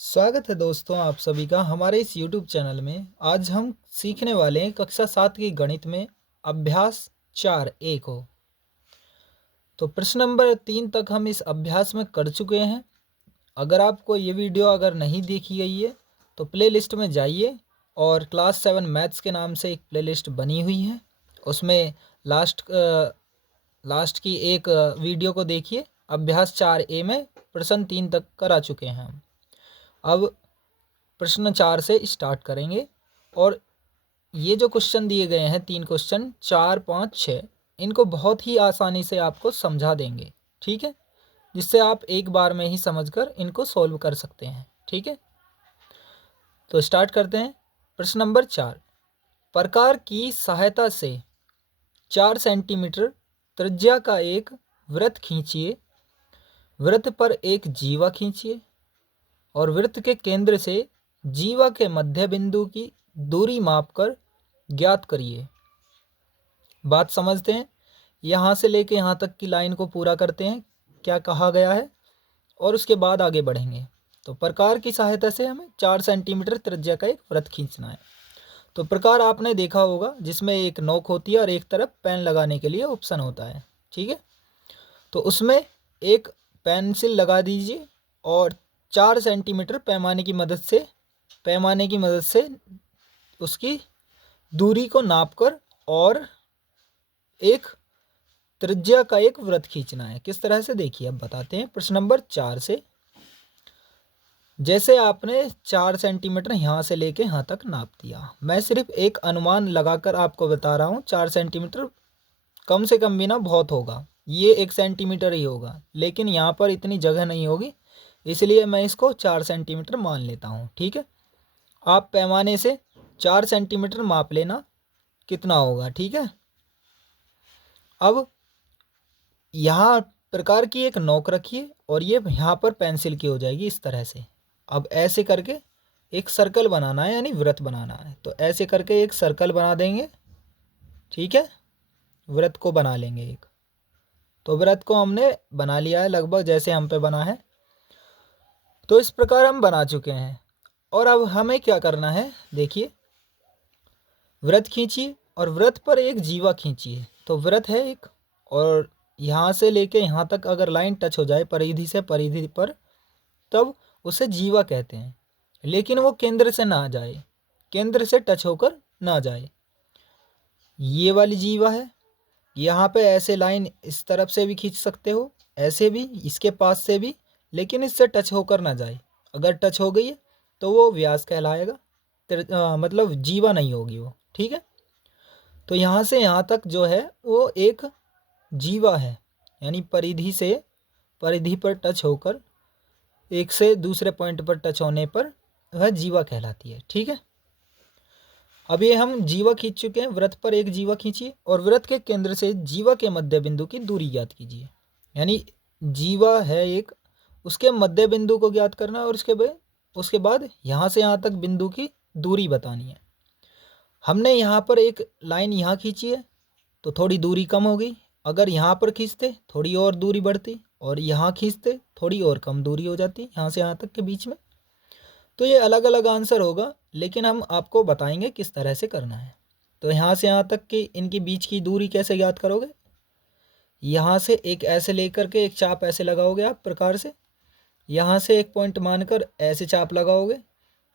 स्वागत है दोस्तों आप सभी का हमारे इस YouTube चैनल में। आज हम सीखने वाले हैं कक्षा 7 की गणित में अभ्यास 4 को। तो प्रश्न नंबर 3 तक हम इस अभ्यास में कर चुके हैं। अगर आपको ये वीडियो अगर नहीं देखी गई है तो प्लेलिस्ट में जाइए और क्लास 7 मैथ्स के नाम से एक प्लेलिस्ट बनी हुई है, उसमें लास्ट की एक वीडियो को देखिए। अभ्यास 4 में प्रश्न 3 तक करा चुके हैं हम। अब प्रश्न 4 से स्टार्ट करेंगे और ये जो क्वेश्चन दिए गए हैं 3 क्वेश्चन 4, 5, 6, इनको बहुत ही आसानी से आपको समझा देंगे, ठीक है, जिससे आप एक बार में ही समझकर इनको सॉल्व कर सकते हैं, ठीक है। तो स्टार्ट करते हैं। प्रश्न नंबर 4, प्रकार की सहायता से 4 सेंटीमीटर त्रिज्या का एक वृत्त खींचिए। वृत्त पर एक जीवा खींचिए और वृत्त के केंद्र से जीवा के मध्य बिंदु की दूरी मापकर ज्ञात करिए। बात समझते हैं। यहाँ से लेके यहाँ तक की लाइन को पूरा करते हैं, क्या कहा गया है, और उसके बाद आगे बढ़ेंगे। तो प्रकार की सहायता से हमें 4 सेंटीमीटर त्रिज्या का एक वृत्त खींचना है। तो प्रकार आपने देखा होगा जिसमें एक नोक होती है और एक तरफ पेन लगाने के लिए ऑप्शन होता है, ठीक है। तो उसमें एक पेंसिल लगा दीजिए और 4 सेंटीमीटर पैमाने की मदद से उसकी दूरी को नापकर और एक त्रिज्या का एक वृत्त खींचना है। किस तरह से, देखिए अब बताते हैं। प्रश्न नंबर 4 से, जैसे आपने 4 सेंटीमीटर यहाँ से लेके यहाँ तक नाप दिया, मैं सिर्फ एक अनुमान लगाकर आपको बता रहा हूँ। 4 सेंटीमीटर कम से कम भी ना बहुत होगा, ये 1 सेंटीमीटर ही होगा, लेकिन यहाँ पर इतनी जगह नहीं होगी, इसलिए मैं इसको 4 सेंटीमीटर मान लेता हूँ, ठीक है। आप पैमाने से 4 सेंटीमीटर माप लेना कितना होगा, ठीक है। अब यहाँ प्रकार की एक नोक रखिए और ये यहाँ पर पेंसिल की हो जाएगी इस तरह से। अब ऐसे करके एक सर्कल बनाना है, यानी वृत्त बनाना है। तो ऐसे करके एक सर्कल बना देंगे, ठीक है, वृत्त को बना लेंगे एक। तो वृत्त को हमने बना लिया है लगभग जैसे हम पे बना है। तो इस प्रकार हम बना चुके हैं और अब हमें क्या करना है, देखिए, वृत्त खींचिए और वृत्त पर एक जीवा खींचिए। तो वृत्त है एक, और यहाँ से लेके यहाँ तक अगर लाइन टच हो जाए परिधि से परिधि पर, तब उसे जीवा कहते हैं। लेकिन वो केंद्र से ना जाए, केंद्र से टच होकर ना जाए। ये वाली जीवा है। यहाँ पे ऐसे लाइन इस तरफ से भी खींच सकते हो, ऐसे भी, इसके पास से भी, लेकिन इससे टच होकर ना जाए। अगर टच हो गई है तो वो व्यास कहलाएगा, मतलब जीवा नहीं होगी वो, ठीक है। तो यहाँ से यहाँ तक जो है वो एक जीवा है, यानी परिधि पर टच होकर एक से दूसरे पॉइंट पर टच होने पर वह जीवा कहलाती है, ठीक है। अब ये हम जीवा खींच चुके हैं। वृत्त पर एक जीवा खींचिए और वृत्त के केंद्र से जीवा के मध्य बिंदु की दूरी ज्ञात कीजिए। यानी जीवा है एक, उसके मध्य बिंदु को ज्ञात करना है और उसके बाद यहाँ से यहाँ तक बिंदु की दूरी बतानी है। हमने यहाँ पर एक लाइन यहाँ खींची है तो थोड़ी दूरी कम हो गई। अगर यहाँ पर खींचते थोड़ी और दूरी बढ़ती, और यहाँ खींचते थोड़ी और कम दूरी हो जाती यहाँ से यहाँ तक के बीच में। तो ये अलग अलग आंसर होगा, लेकिन हम आपको बताएंगे किस तरह से करना है। तो यहाँ से यहाँ तक की इनके बीच की दूरी कैसे ज्ञात करोगे, यहाँ से एक ऐसे लेकर के एक चाप ऐसे लगाओगे आप प्रकार से, यहाँ से एक पॉइंट मानकर ऐसे चाप लगाओगे,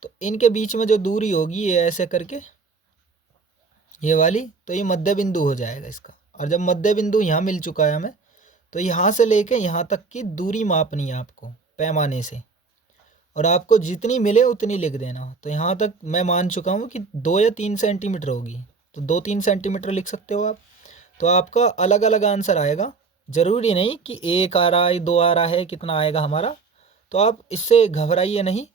तो इनके बीच में जो दूरी होगी ये ऐसे करके ये वाली, तो ये मध्य बिंदु हो जाएगा इसका। और जब मध्य बिंदु यहाँ मिल चुका है हमें, तो यहाँ से लेके यहाँ तक की दूरी मापनी है आपको पैमाने से, और आपको जितनी मिले उतनी लिख देना। तो यहाँ तक मैं मान चुका हूँ कि 2 या 3 सेंटीमीटर होगी, तो 2-3 सेंटीमीटर लिख सकते हो आप। तो आपका अलग अलग आंसर आएगा, ज़रूरी नहीं कि 1 आ रहा है 2 आ रहा है, कितना आएगा हमारा। तो आप इससे घबराइए नहीं,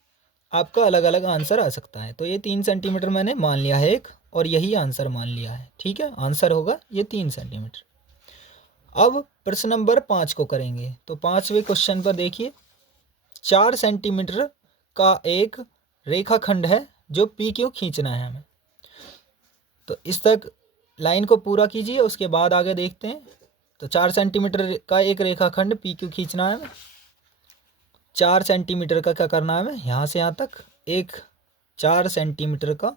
आपका अलग अलग आंसर आ सकता है। तो ये 3 सेंटीमीटर मैंने मान लिया है एक, और यही आंसर मान लिया है, ठीक है। आंसर होगा ये 3 सेंटीमीटर। अब प्रश्न नंबर 5 को करेंगे। तो 5वें क्वेश्चन पर देखिए, 4 सेंटीमीटर का एक रेखाखंड है जो पी क्यू खींचना है हमें। तो इस तक लाइन को पूरा कीजिए, उसके बाद आगे देखते हैं। तो 4 सेंटीमीटर का एक रेखाखंड पी क्यू खींचना है हमें। 4 सेंटीमीटर का क्या करना है हमें, यहाँ से यहाँ तक एक 4 सेंटीमीटर का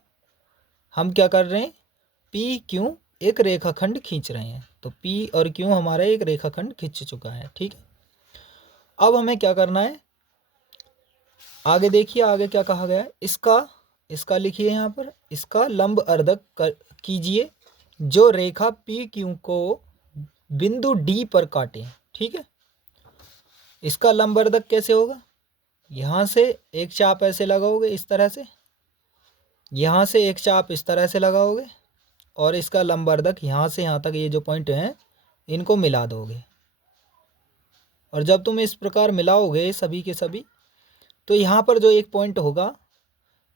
हम क्या कर रहे हैं, पी क्यू एक रेखाखंड खींच रहे हैं। तो पी और क्यू हमारा एक रेखाखंड खींच चुका है, ठीक है। अब हमें क्या करना है, आगे देखिए आगे क्या कहा गया है, इसका लिखिए यहाँ पर, इसका लंब अर्धक कीजिए जो रेखा पी क्यू को बिंदु डी पर काटे, ठीक है। इसका लंब अर्धक कैसे होगा, यहाँ से एक चाप ऐसे लगाओगे इस तरह से, यहाँ से एक चाप इस तरह से लगाओगे, और इसका लंब अर्धक यहाँ से यहाँ तक ये जो पॉइंट हैं इनको मिला दोगे। और जब तुम इस प्रकार मिलाओगे सभी के सभी, तो यहाँ पर जो एक पॉइंट होगा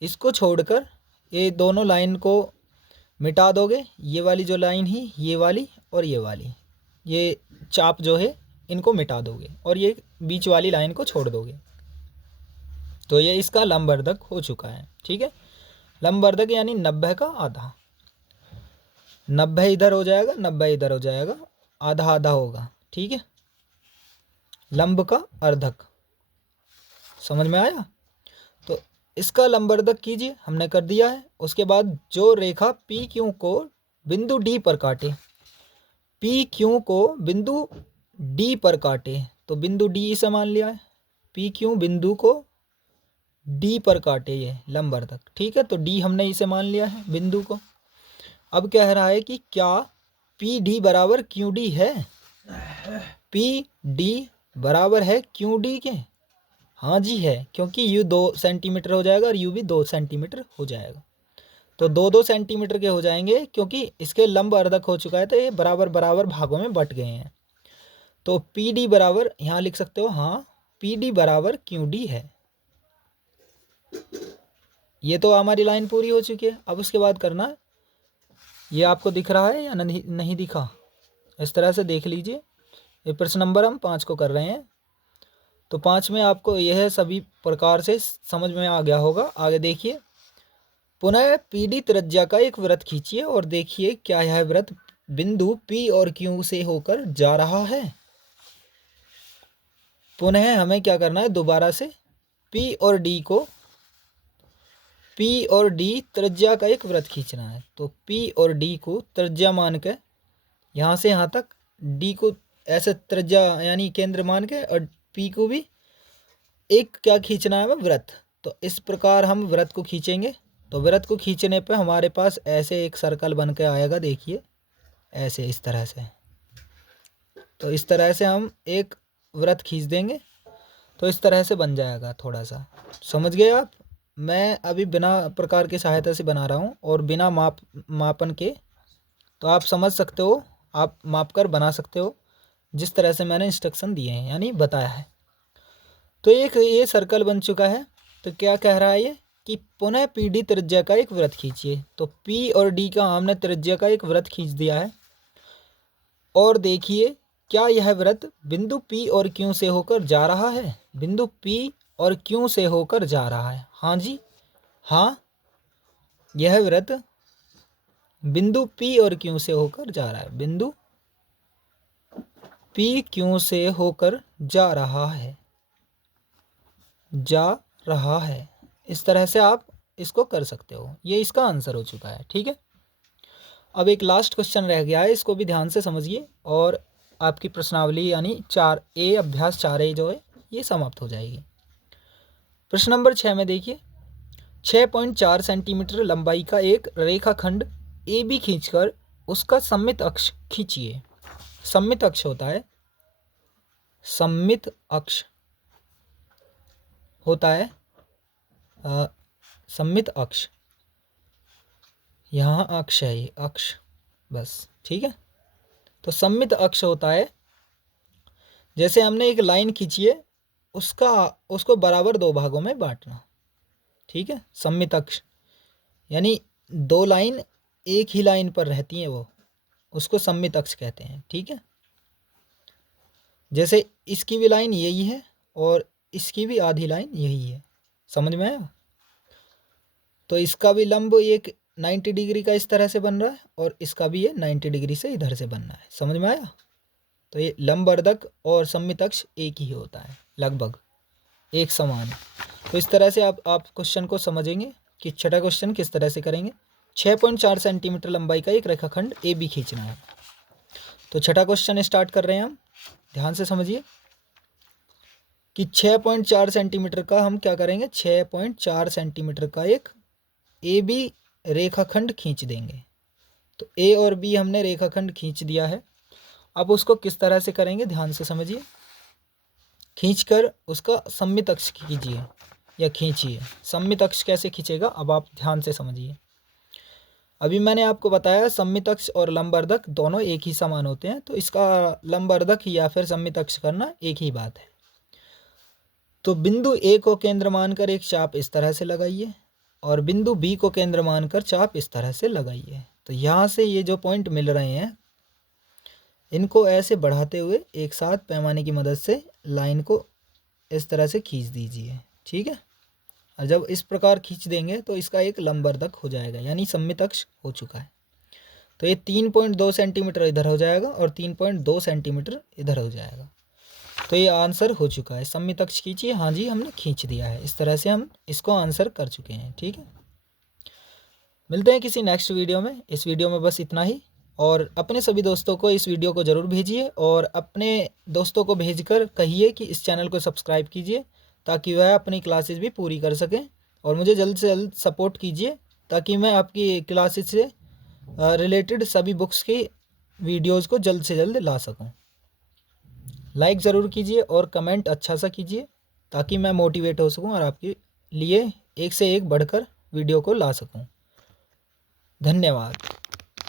इसको छोड़कर ये दोनों लाइन को मिटा दोगे, ये वाली जो लाइन ही, ये वाली और ये वाली, ये चाप जो है इनको मिटा दोगे और ये बीच वाली लाइन को छोड़ दोगे। तो ये इसका लंबवर्धक हो चुका है, ठीक है। लंबवर्धक यानी 90 का आधा, 90 इधर हो जाएगा, 90 इधर हो जाएगा, आधा आधा होगा, ठीक है। लंब का अर्धक, समझ में आया। तो इसका लंबवर्धक कीजिए, हमने कर दिया है। उसके बाद जो रेखा पी क्यू को बिंदु डी पर काटे, पी क्यू को बिंदु डी पर काटे, तो बिंदु डी इसे मान लिया है, पी क्यू बिंदु को डी पर काटे ये लंबवर्धक, ठीक है। तो डी हमने इसे मान लिया है बिंदु को। अब कह रहा है कि क्या पी डी बराबर क्यू डी है, पी डी बराबर है क्यू डी के, हाँ जी है, क्योंकि यू 2 सेंटीमीटर हो जाएगा और यू भी 2 सेंटीमीटर हो जाएगा। तो 2-2 सेंटीमीटर के हो जाएंगे, क्योंकि इसके लंब अर्धक हो चुका है, तो ये बराबर बराबर भागों में बट गए हैं। तो पी डी बराबर यहाँ लिख सकते हो, हाँ पी डी बराबर क्यू डी है। ये तो हमारी लाइन पूरी हो चुकी है। अब उसके बाद करना है, ये आपको दिख रहा है या नहीं दिखा, इस तरह से देख लीजिए। ये प्रश्न नंबर हम 5 को कर रहे हैं। तो 5 में आपको यह सभी प्रकार से समझ में आ गया होगा। आगे देखिए, पुनः पी डी त्रिज्या का एक वृत्त खींचिए और देखिए क्या यह वृत्त बिंदु पी और क्यू से होकर जा रहा है। पुनः हमें क्या करना है, दोबारा से पी और डी त्रिज्या का एक वृत्त खींचना है। तो पी और डी को त्रिज्या मान के यहाँ से यहाँ तक, डी को ऐसे त्रिज्या यानी केंद्र मान के, और पी को भी एक क्या खींचना है, वृत्त। तो इस प्रकार हम वृत्त को खींचेंगे। तो वृत्त को खींचने पे हमारे पास ऐसे एक सर्कल बन के आएगा, देखिए ऐसे, इस तरह से। तो इस तरह से हम एक वृत्त खींच देंगे, तो इस तरह से बन जाएगा। थोड़ा सा समझ गए आप। मैं अभी बिना प्रकार की सहायता से बना रहा हूँ और बिना मापन के, तो आप समझ सकते हो, आप माप कर बना सकते हो जिस तरह से मैंने इंस्ट्रक्शन दिए हैं यानी बताया है। तो एक ये सर्कल बन चुका है। तो क्या कह रहा है ये कि पुनः पी डी त्रिज्या का एक वृत्त खींचिए। तो पी और डी का हमने त्रिज्या का एक वृत्त खींच दिया है, और देखिए क्या यह वृत्त बिंदु पी और क्यू से होकर जा रहा है। बिंदु पी और क्यू से होकर जा रहा है, हाँ जी हाँ, यह वृत्त बिंदु पी और क्यू से होकर जा रहा है, बिंदु पी क्यू से होकर जा रहा है, जा रहा है। इस तरह से आप इसको कर सकते हो। ये इसका आंसर हो चुका है, ठीक है। अब एक लास्ट क्वेश्चन रह गया है, इसको भी ध्यान से समझिए और आपकी प्रश्नावली यानी 4A अभ्यास 4A जो है ये समाप्त हो जाएगी। प्रश्न नंबर 6 में देखिए, 6.4 सेंटीमीटर लंबाई का एक रेखाखंड ए बी खींचकर उसका सममित अक्ष खींचिए। सममित अक्ष होता है, सममित अक्ष होता है, सममित अक्ष, यहाँ अक्ष है, ये अक्ष बस, ठीक है। तो सममित अक्ष होता है, जैसे हमने एक लाइन खींची है, उसको बराबर 2 भागों में बांटना, ठीक है। सममित अक्ष यानी 2 लाइन एक ही लाइन पर रहती हैं, वो उसको सममित अक्ष कहते हैं, ठीक है। जैसे इसकी भी लाइन यही है और इसकी भी आधी लाइन यही है, समझ में आया। तो इसका भी लंब एक 90 डिग्री का इस तरह से बन रहा है और इसका भी ये 90 डिग्री से इधर से बनना है, समझ में आया। तो ये लंबवर्धक और सममित अक्ष एक ही होता है लगभग। एक समान है। तो इस तरह से आप क्वेश्चन को समझेंगे कि छठा क्वेश्चन किस तरह से करेंगे। 6.4 सेंटीमीटर लंबाई का एक रेखाखंड ए बी खींचना है। तो छठा क्वेश्चन स्टार्ट कर रहे हैं हम, ध्यान से समझिए कि 6.4 सेंटीमीटर का हम क्या करेंगे, 6.4 सेंटीमीटर का एक ए बी रेखाखंड खींच देंगे। तो ए और बी हमने रेखाखंड खींच दिया है। अब उसको किस तरह से करेंगे, ध्यान से समझिए। खींचकर उसका सममित अक्ष कीजिए या खींचिए। सममित अक्ष कैसे खींचेगा, अब आप ध्यान से समझिए। अभी मैंने आपको बताया सममित अक्ष और लंबवर्धक दोनों एक ही समान होते हैं, तो इसका लंबवर्धक या फिर सममित अक्ष करना एक ही बात है। तो बिंदु ए को केंद्र मानकर एक चाप इस तरह से लगाइए और बिंदु बी को केंद्र मानकर चाप इस तरह से लगाइए। तो यहाँ से ये जो पॉइंट मिल रहे हैं इनको ऐसे बढ़ाते हुए एक साथ पैमाने की मदद से लाइन को इस तरह से खींच दीजिए, ठीक है। और जब इस प्रकार खींच देंगे तो इसका एक लंबवर्धक हो जाएगा, यानी सममित अक्ष हो चुका है। तो ये 3.2 सेंटीमीटर इधर हो जाएगा और 3.2 सेंटीमीटर इधर हो जाएगा। तो ये आंसर हो चुका है। सममित अक्ष खींचिए, हाँ जी हमने खींच दिया है। इस तरह से हम इसको आंसर कर चुके हैं, ठीक है। मिलते हैं किसी नेक्स्ट वीडियो में। इस वीडियो में बस इतना ही। और अपने सभी दोस्तों को इस वीडियो को ज़रूर भेजिए और अपने दोस्तों को भेजकर कहिए कि इस चैनल को सब्सक्राइब कीजिए ताकि वह अपनी क्लासेस भी पूरी कर सकें। और मुझे जल्द से जल्द सपोर्ट कीजिए ताकि मैं आपकी क्लासेस से रिलेटेड सभी बुक्स की वीडियोज़ को जल्द से जल्द ला सकूं। लाइक ज़रूर कीजिए और कमेंट अच्छा सा कीजिए ताकि मैं मोटिवेट हो सकूं और आपके लिए एक से एक बढ़कर वीडियो को ला सकूं। धन्यवाद।